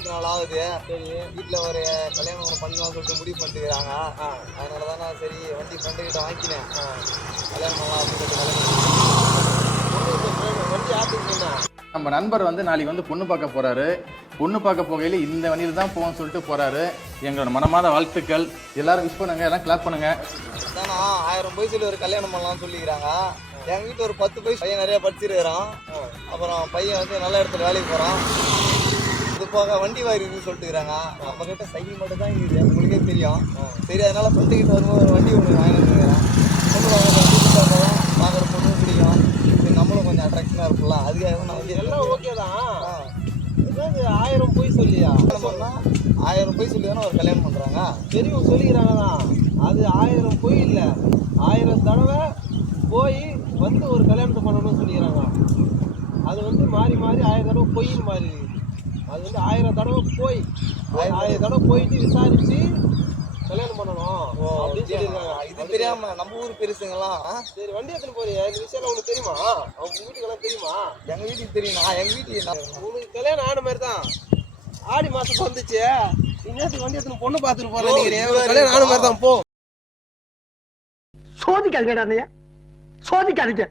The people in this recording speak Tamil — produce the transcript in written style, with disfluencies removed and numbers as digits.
24 ஆகுது. சரி. வீட்டுல ஒரு கல்யாணம் ஒண்ணு பண்ணலாம்னு சொல்லிட்டு முடிவு பண்ணிட்டுருக்காங்க. அதனாலதான் நான் சரி வண்டி ஃப்ரெண்டு கிட்ட வாங்கிக்கினேன். கல்யாணம் பண்ணலாம் அப்படின்னு சொல்லிட்டு வண்டி யார்கிட்ட சொன்னா? நம்ம நண்பர் வந்து நாளைக்கு வந்து பொண்ணு பார்க்க போறாரு. பொண்ணு பார்க்க போகையில இந்த வண்டியில தான் போகணும்னு சொல்லிட்டு போறாரு. எங்களோட மனமாத வாழ்த்துக்கள். எல்லாரும் விஷ் பண்ணுங்க, எல்லாம் கிளாப் பண்ணுங்க. அதானா 1000 பைசையில் ஒரு கல்யாணம் பண்ணலாம்னு சொல்லிக்கிறாங்க. எங்க வீட்டுல ஒரு 10 பைசா பையன் நிறைய படிச்சிருக்கிறான். அப்புறம் பையன் வந்து நல்ல இடத்துல வேலைக்கு போறான். இது போக வண்டி வாரி இருக்குன்னு சொல்லிட்டுக்கிறாங்க. நம்ம கிட்ட சைக்கிள் மட்டும் தான் இருக்குது, உங்களுக்கே தெரியும். சரி, அதனால ஃப்ரெண்டு கிட்ட வரும்போது ஒரு வண்டி ஒன்று வாங்கி வந்துருக்கிறேன். பொண்ணு வாங்க பார்க்குற பொண்ணு பிடிக்கும். சரி, நம்மளும் கொஞ்சம் அட்ராக்ஷனாக இருக்கும்ல, அதுக்காக தான் நான் வந்து எல்லாம் ஓகே தான். ஏதாவது 1000 போய் சொல்லியா சொன்னா 1000 போய் சொல்லி தானே ஒரு கல்யாணம் பண்றாங்க. தெரியும் சொல்லிக்கிறாங்க தான். அது 1000 பொய் இல்லை, 1000 தடவை போய் வந்து ஒரு கல்யாணத்தை பண்ணணும்னு சொல்லிக்கிறாங்க. அது வந்து மாறி மாறி 1000 தடவை பொய்ன்னு மாறி. அது வந்து 1000 தடவை போய் 1000 தடவை போயிட்டு விசாரிச்சு கல்யாணம் பண்ணணும் அப்படின்னு சொல்லியிருக்காங்க. இது தெரியாம நம்ம ஊர் பெருசுங்களாம். சரி, வண்டி எடுத்துன்னு போறியா? இந்த விஷயம் உனக்கு தெரியுமா? அவங்க வீட்டுக்கெல்லாம் தெரியுமா? எங்க வீட்டுக்கு தெரியும். நான் எங்க வீட்டுக்கு உனக்கு கல்யாணம் ஆன மாதிரி தான். ஆடி மாசம் வந்துச்சு, இன்னத்துக்கு வண்டி எடுத்துன்னு பொண்ணு பார்த்துட்டு போறேன் நினைக்கிறேன். கல்யாணம் ஆன மாதிரி தான். போ. சோதிக்காதீங்க, சோதிக்காதீங்க.